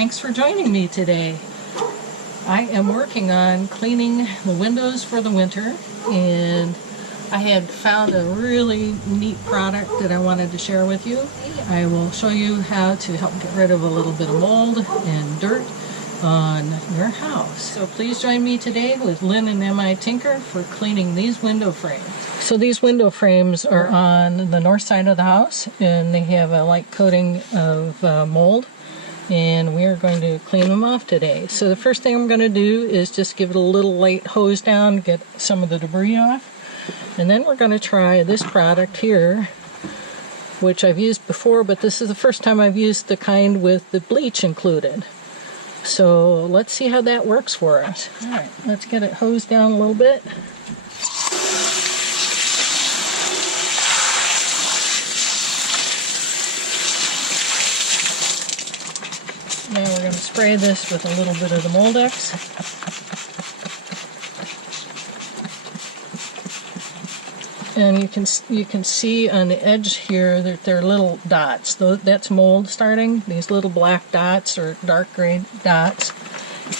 thanks for joining me today. I am working on cleaning the windows for the winter, and I had found a really neat product that I wanted to share with you. I will show you how to help get rid of a little bit of mold and dirt on your house. So please join me today with Lynne and MI Tinker for cleaning these window frames. So these window frames are on the north side of the house, and they have a light coating of mold, and we are going to clean them off today. So the first thing I'm going to do is just give it a little light hose down, get some of the debris off, and then we're going to try this product here, which I've used before, but this is the first time I've used the kind with the bleach included. So let's see how that works for us. Alright, let's get it hosed down a little bit. Now we're going to spray this with a little bit of the Moldex. And you can see on the edge here that there are little dots. That's mold starting. These little black dots or dark gray dots.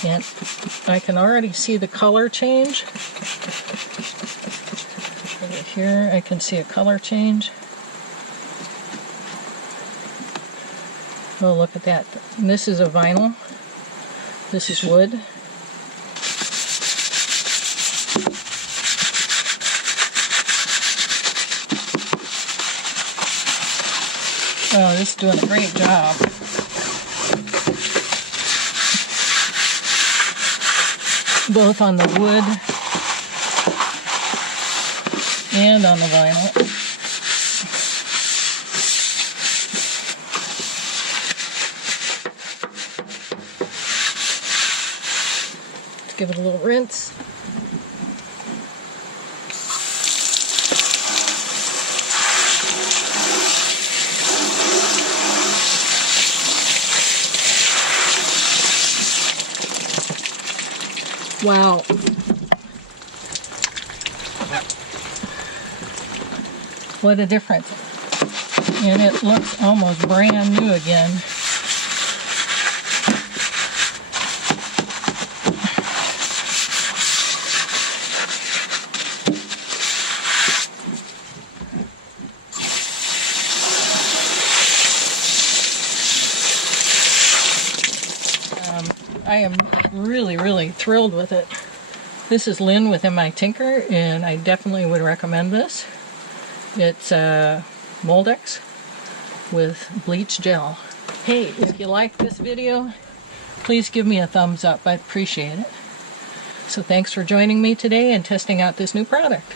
And I can already see the color change. Over here I can see a color change. Oh, look at that. And this is a vinyl. This is wood. Oh, this is doing a great job. Both on the wood and on the vinyl. Let's give it a little rinse. Wow. What a difference. And it looks almost brand new again. I am really thrilled with it. This is Lynne with MI Tinker, and I definitely would recommend this. It's Moldex with bleach gel. Hey, if you like this video, please give me a thumbs up. I'd appreciate it. So thanks for joining me today and testing out this new product.